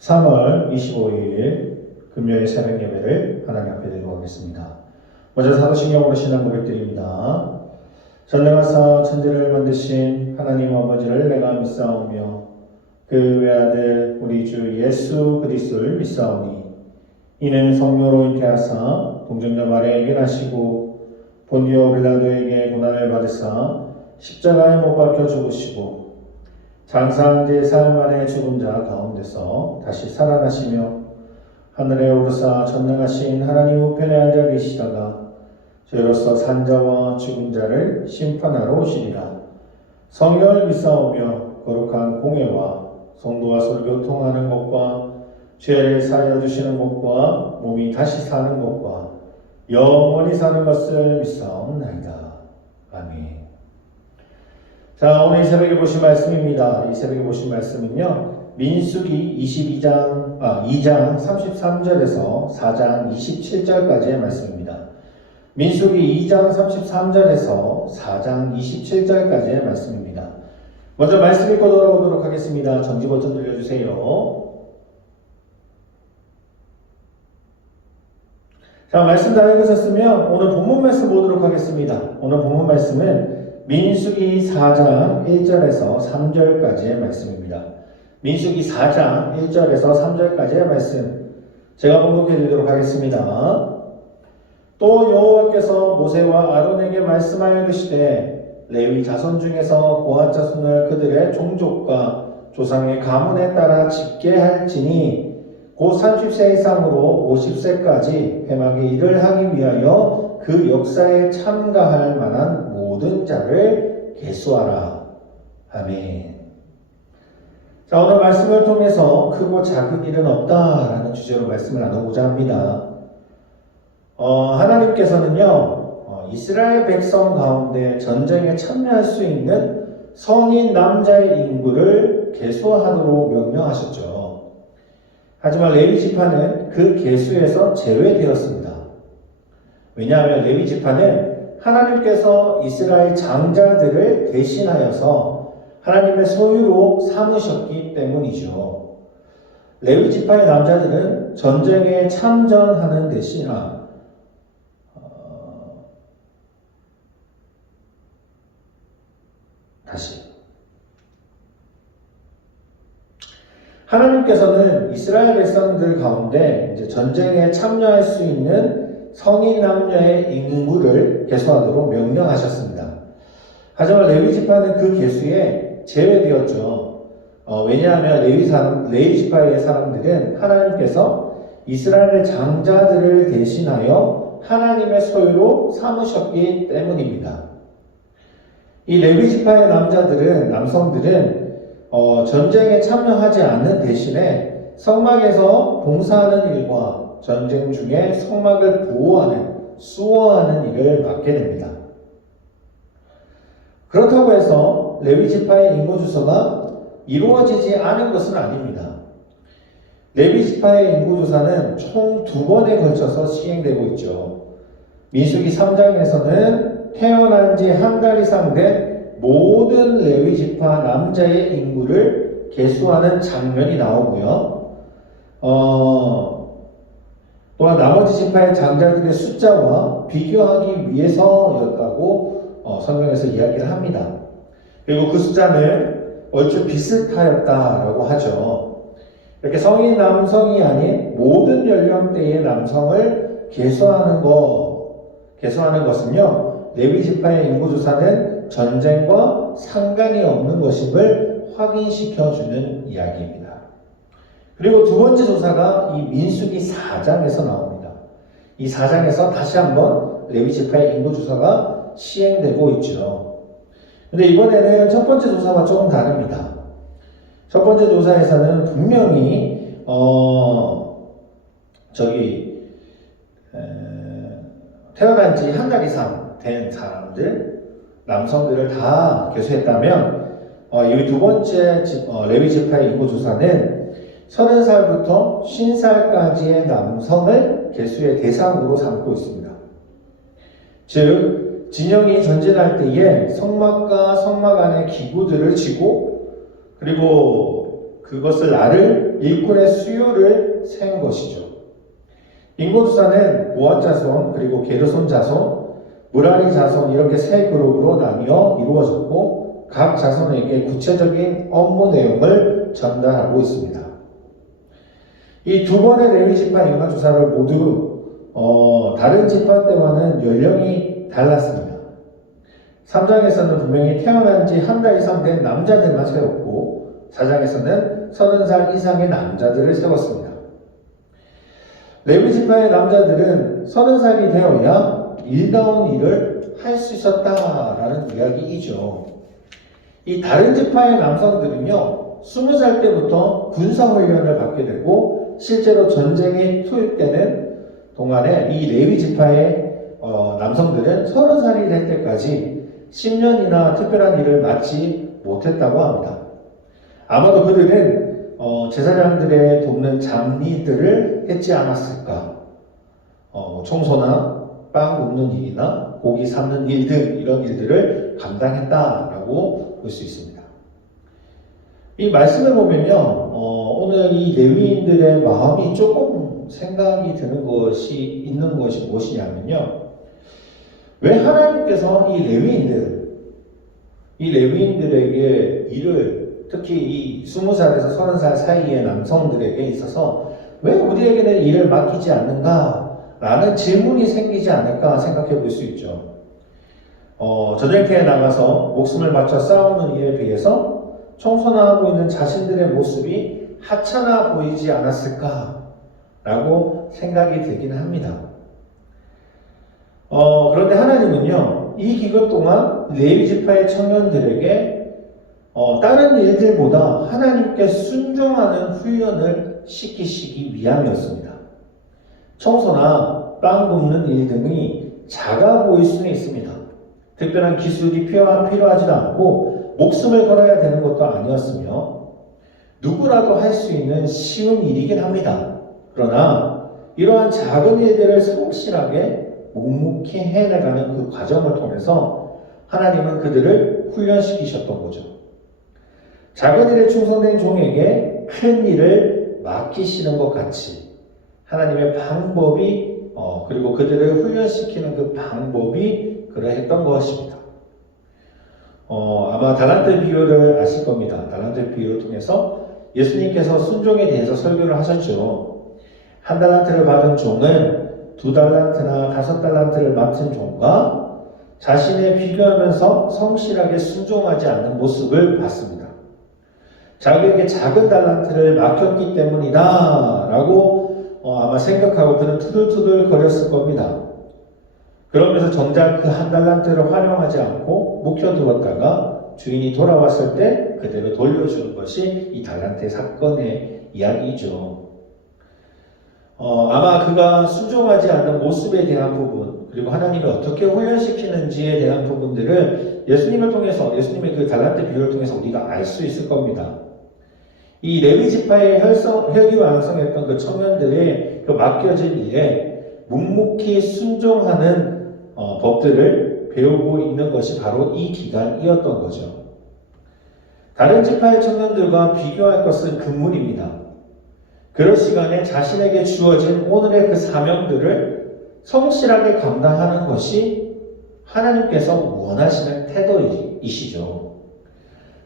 3월 25일 금요일 새벽 예배를 하나님 앞에 드리도록 하겠습니다. 먼저 사도신경으로 신앙 고백드립니다. 전능하사 천지를 만드신 하나님 아버지를 내가 믿사오며 그 외아들 우리 주 예수 그리스도를 믿사오니 이는 성령으로 잉태하사 동정녀 마리아에게 나시고 본디오 빌라도에게 고난을 받으사 십자가에 못 박혀 죽으시고 장사한 지 사흘 만에 죽은 자 가운데서 다시 살아나시며 하늘에 오르사 전능하신 하나님 우편에 앉아 계시다가 저희로서 산자와 죽은 자를 심판하러 오시리라. 성령을 믿사오며 거룩한 공회와 성도와 서로 교통하는 것과 죄를 사하여 주시는 것과 몸이 다시 사는 것과 영원히 사는 것을 믿사옵나이다. 아멘. 자, 오늘 이 새벽에 보신 말씀입니다. 이 새벽에 보신 말씀은요, 민수기 2장 33절에서 4장 27절까지의 말씀입니다. 민수기 2장 33절에서 4장 27절까지의 말씀입니다. 먼저 말씀 읽고 돌아오도록 하겠습니다. 정지 버튼 눌러주세요. 자, 말씀 다 읽으셨으면 오늘 본문 말씀 보도록 하겠습니다. 오늘 본문 말씀은 민수기 4장 1절에서 3절까지의 말씀입니다. 민수기 4장 1절에서 3절까지의 말씀 제가 봉독해 드리도록 하겠습니다. 또 여호와께서 모세와 아론에게 말씀하시되 레위 자손 중에서 고핫 자손을 그들의 종족과 조상의 가문에 따라 집계할지니 곧 30세 이상으로 50세까지 회막의 일을 하기 위하여 그 역사에 참가할 만한 모든 자를 계수하라. 아멘. 자, 오늘 말씀을 통해서 크고 작은 일은 없다라는 주제로 말씀을 나누고자 합니다. 하나님께서는요, 이스라엘 백성 가운데 전쟁에 참여할 수 있는 성인 남자의 인구를 계수하도록 명령하셨죠. 하지만 레위 지파는 그 계수에서 제외되었습니다. 왜냐하면 레위 지파는 하나님께서 이스라엘 장자들을 대신하여서 하나님의 소유로 삼으셨기 때문이죠. 레위 지파의 남자들은 전쟁에 참전하는 대신 하나님께서는 이스라엘 백성들 가운데 이제 전쟁에 참여할 수 있는 성인 남녀의 인구를 계수하도록 명령하셨습니다. 하지만 레위 지파는 그 계수에 제외되었죠. 왜냐하면 레위 지파의 사람들은 하나님께서 이스라엘의 장자들을 대신하여 하나님의 소유로 삼으셨기 때문입니다. 이 레위 지파의 남성들은 전쟁에 참여하지 않는 대신에 성막에서 봉사하는 일과 전쟁 중에 성막을 수호하는 일을 맡게 됩니다. 그렇다고 해서 레위 지파의 인구 조사가 이루어지지 않은 것은 아닙니다. 레위 지파의 인구 조사는 총 2번에 걸쳐서 시행되고 있죠. 민수기 3장에서는 태어난 지 한 달 이상 된 모든 레위 지파 남자의 인구를 계수하는 장면이 나오고요. 또한 나머지 지파의 장자들의 숫자와 비교하기 위해서였다고 성경에서 이야기를 합니다. 그리고 그 숫자는 얼추 비슷하였다라고 하죠. 이렇게 성인 남성이 아닌 모든 연령대의 남성을 계수하는 것은요, 레위 지파의 인구 조사는 전쟁과 상관이 없는 것임을 확인시켜주는 이야기입니다. 그리고 두 번째 조사가 이 민수기 4장에서 나옵니다. 이 4장에서 다시 한번 레위 지파의 인구 조사가 시행되고 있죠. 근데 이번에는 첫 번째 조사와 조금 다릅니다. 첫 번째 조사에서는 분명히 태어난 지 한 달 이상 된 남성들을 다 계수했다면 이 두 번째 레위 지파의 인구 조사는 30살부터 50살까지의 남성을 계수의 대상으로 삼고 있습니다. 즉 진영이 전진할 때에 성막과 성막 안의 기구들을 지고 그리고 그것을 나를 일꾼의 수요를 세운 것이죠. 인구수사는 고앗 자손 그리고 게르손 자손, 무라리 자손 이렇게 세 그룹으로 나뉘어 이루어졌고 각 자손에게 구체적인 업무 내용을 전달하고 있습니다. 이 두 번의 레위 지파 인간 조사를 모두 다른 지파 때와는 연령이 달랐습니다. 3장에서는 분명히 태어난 지 한 달 이상 된 남자들만 세웠고 4장에서는 30살 이상의 남자들을 세웠습니다. 레위 지파의 남자들은 30살이 되어야 일다운 일을 할 수 있었다라는 이야기이죠. 이 다른 지파의 남성들은요, 20살 때부터 군사훈련을 받게 되고 실제로 전쟁에 투입되는 동안에 이 레위 지파의 남성들은 30살이 될 때까지 10년이나 특별한 일을 맡지 못했다고 합니다. 아마도 그들은 제사장들의 돕는 잡일들을 했지 않았을까. 청소나 빵 굽는 일이나 고기 삶는 일 등 이런 일들을 감당했다라고 볼 수 있습니다. 이 말씀을 보면요, 오늘 이 레위인들의 마음이 조금 생각이 드는 것이 있는 것이 무엇이냐면요, 왜 하나님께서 이 레위인들에게 일을 특히 이 20살에서 30살 사이의 남성들에게 있어서 왜 우리에게는 일을 맡기지 않는가? 라는 질문이 생기지 않을까 생각해 볼 수 있죠. 전쟁터에 나가서 목숨을 바쳐 싸우는 일에 비해서 청소나 하고 있는 자신들의 모습이 하찮아 보이지 않았을까? 라고 생각이 들긴 합니다. 그런데 하나님은요, 이 기간 동안 레위 지파의 청년들에게 다른 일들보다 하나님께 순종하는 훈련을 시키시기 위함이었습니다. 청소나 빵 굽는 일 등이 작아 보일 수는 있습니다. 특별한 기술이 필요하지도 않고 목숨을 걸어야 되는 것도 아니었으며 누구라도 할 수 있는 쉬운 일이긴 합니다. 그러나 이러한 작은 일들을 성실하게 묵묵히 해나가는 그 과정을 통해서 하나님은 그들을 훈련시키셨던 거죠. 작은 일에 충성된 종에게 큰 일을 맡기시는 것 같이 하나님의 방법이 그리고 그들을 훈련시키는 그 방법이 그러했던 것입니다. 아마 달란트 비유를 아실 겁니다. 달란트 비유를 통해서 예수님께서 순종에 대해서 설교를 하셨죠. 1달란트를 받은 종은 2달란트나 5달란트를 맡은 종과 자신에 비교하면서 성실하게 순종하지 않는 모습을 봤습니다. 자기에게 작은 달란트를 맡겼기 때문이다 라고 아마 생각하고 그는 투덜투덜 거렸을 겁니다. 그러면서 정작 그 1달란트를 활용하지 않고 묵혀두었다가 주인이 돌아왔을 때 그대로 돌려주는 것이 이 달란트의 사건의 이야기이죠. 아마 그가 순종하지 않는 모습에 대한 부분, 그리고 하나님이 어떻게 훈련시키는지에 대한 부분들을 예수님을 통해서, 예수님의 그 달란트 비유를 통해서 우리가 알 수 있을 겁니다. 이 레위 지파의 혈기왕성했던 그 청년들의 그 맡겨진 일에 묵묵히 순종하는 법들을 배우고 있는 것이 바로 이 기간이었던 거죠. 다른 지파의 청년들과 비교할 것은 금물입니다. 그럴 시간에 자신에게 주어진 오늘의 그 사명들을 성실하게 감당하는 것이 하나님께서 원하시는 태도이시죠.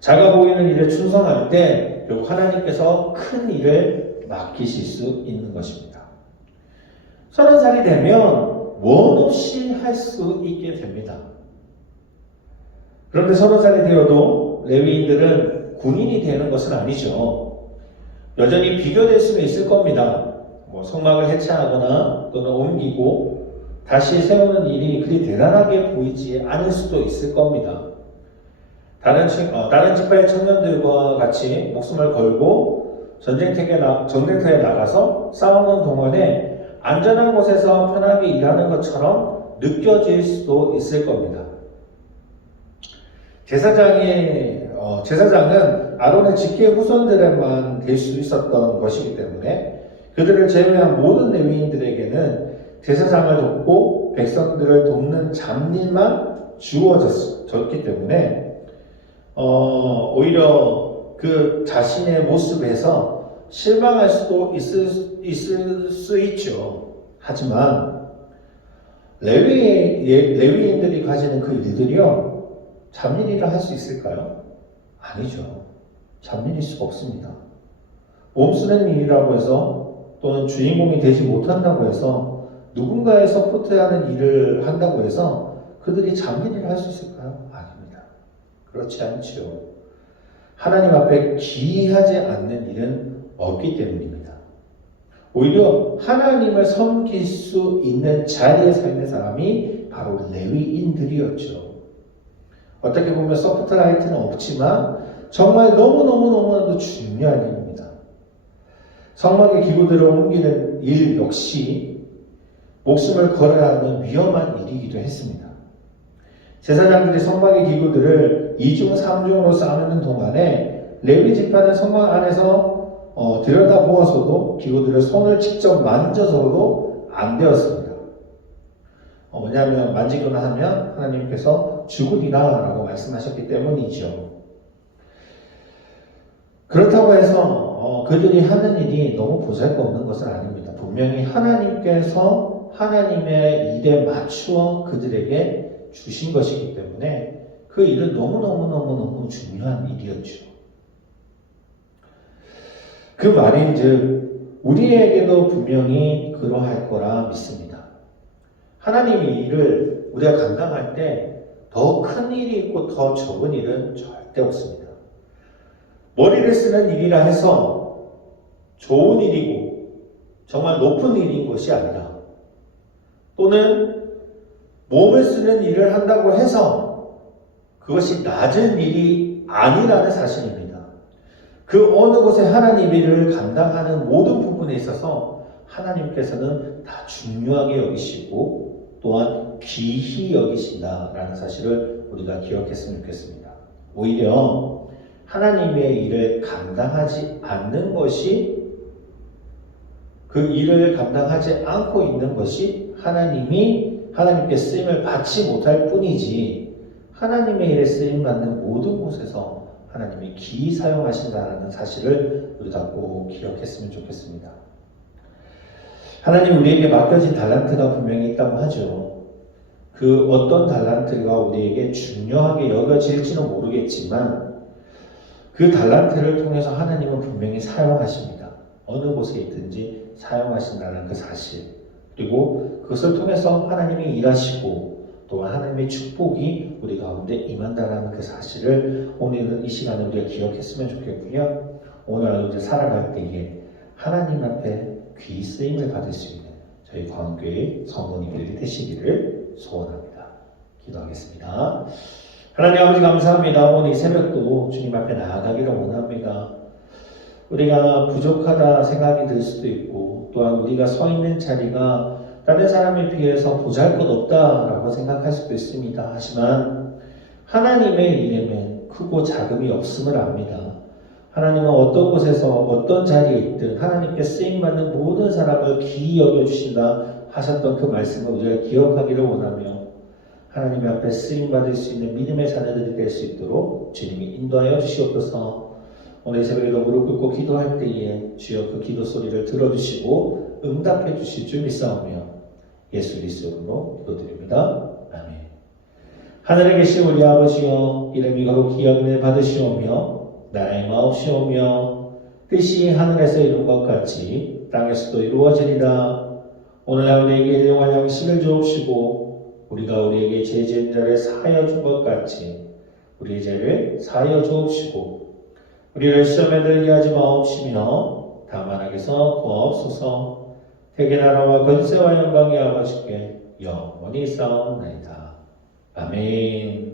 작아 보이는 일에 충성할 때 결국 하나님께서 큰 일을 맡기실 수 있는 것입니다. 30살이 되면 원 없이 할 수 있게 됩니다. 그런데 30살이 되어도 레위인들은 군인이 되는 것은 아니죠. 여전히 비교될 수는 있을 겁니다. 성막을 해체하거나 또는 옮기고 다시 세우는 일이 그리 대단하게 보이지 않을 수도 있을 겁니다. 다른 지파의 청년들과 같이 목숨을 걸고 전쟁터에 나가서 싸우는 동안에 안전한 곳에서 편하게 일하는 것처럼 느껴질 수도 있을 겁니다. 제사장은 아론의 직계 후손들에만 될 수 있었던 것이기 때문에 그들을 제외한 모든 레위인들에게는 제사장을 돕고 백성들을 돕는 잡일만 주어졌기 때문에 오히려 그 자신의 모습에서 실망할 수도 있을 수 있죠. 하지만 레위인들이 가지는 그 일들이요, 잡일이라 할 수 있을까요? 아니죠. 잡일일 수가 없습니다. 몸쓰는 일이라고 해서 또는 주인공이 되지 못한다고 해서 누군가의 서포트하는 일을 한다고 해서 그들이 잡일을 할 수 있을까요? 아닙니다. 그렇지 않지요. 하나님 앞에 기이하지 않는 일은 없기 때문입니다. 오히려 하나님을 섬길 수 있는 자리에 서 있는 사람이 바로 레위인들이었죠. 어떻게 보면 서포트라이트는 없지만 정말 너무너무너무나도 중요한 일입니다. 성막의 기구들을 옮기는 일 역시 목숨을 걸어야 하는 위험한 일이기도 했습니다. 제사장들이 성막의 기구들을 2중 3중으로 쌓는 동안에 레위 지파는 성막 안에서 들여다보아서도 기구들을 손을 직접 만져서도 안 되었습니다. 왜냐하면 만지기만 하면 하나님께서 죽으리라 라고 말씀하셨기 때문이죠. 그렇다고 해서 그들이 하는 일이 너무 보잘것없는 것은 아닙니다. 분명히 하나님께서 하나님의 일에 맞추어 그들에게 주신 것이기 때문에 그 일은 너무너무너무너무 중요한 일이었죠. 그 말인즉 우리에게도 분명히 그러할 거라 믿습니다. 하나님의 일을 우리가 감당할 때 더 큰 일이 있고 더 적은 일은 절대 없습니다. 머리를 쓰는 일이라 해서 좋은 일이고 정말 높은 일인 것이 아니라, 또는 몸을 쓰는 일을 한다고 해서 그것이 낮은 일이 아니라는 사실입니다. 그 어느 곳에 하나님의 일을 감당하는 모든 부분에 있어서 하나님께서는 다 중요하게 여기시고 또한 귀히 여기신다라는 사실을 우리가 기억했으면 좋겠습니다. 오히려 하나님의 일을 감당하지 않는 것이, 그 일을 감당하지 않고 있는 것이 하나님께 쓰임을 받지 못할 뿐이지, 하나님의 일에 쓰임받는 모든 곳에서 하나님이 기히 사용하신다는 사실을 우리가 꼭 기억했으면 좋겠습니다. 하나님 우리에게 맡겨진 달란트가 분명히 있다고 하죠. 그 어떤 달란트가 우리에게 중요하게 여겨질지는 모르겠지만 그 달란트를 통해서 하나님은 분명히 사용하십니다. 어느 곳에 있든지 사용하신다는 그 사실, 그리고 그것을 통해서 하나님이 일하시고 또한 하나님의 축복이 우리 가운데 임한다는 그 사실을 오늘 이 시간에 우리가 기억했으면 좋겠고요. 오늘 우리 살아갈 때에 하나님 앞에 귀히 쓰임을 받을 수 있는 저희 광교회 성도님들이 되시기를 소원합니다. 기도하겠습니다. 하나님 아버지 감사합니다. 오늘 이 새벽도 주님 앞에 나아가기를 원합니다. 우리가 부족하다 생각이 들 수도 있고, 또한 우리가 서 있는 자리가 다른 사람에 비해서 보잘것없다라고 생각할 수도 있습니다. 하지만 하나님의 일에는 크고 작음이 없음을 압니다. 하나님은 어떤 곳에서 어떤 자리에 있든 하나님께 쓰임받는 모든 사람을 귀히 여겨주신다 하셨던 그 말씀을 우리가 기억하기를 원하며, 하나님 앞에 쓰임받을 수 있는 믿음의 자녀들이 될 수 있도록 주님이 인도하여 주시옵소서. 오늘 새벽에도 무릎 꿇고 기도할 때에 주여 그 기도 소리를 들어주시고 응답해 주실 줄 믿사오며 예수 그리스도로 기도드립니다. 아멘. 하늘에 계신 우리 아버지여, 이름이 거룩히 여김을 받으시오며 나라의 마옵시오며 뜻이 하늘에서 이룬 것 같이 땅에서도 이루어지리라. 오늘날 우리에게 일용할 양식을 주옵시고 우리가 우리에게 죄 지은 자를 사하여 준 것 같이 우리의 죄를 사하여 주옵시고 우리를 시험에 들게 하지 마옵시며 다만 악에서 구하옵소서. 대개 나라와 권세와 영광이 아버지께 영원히 있사옵나이다. 아멘.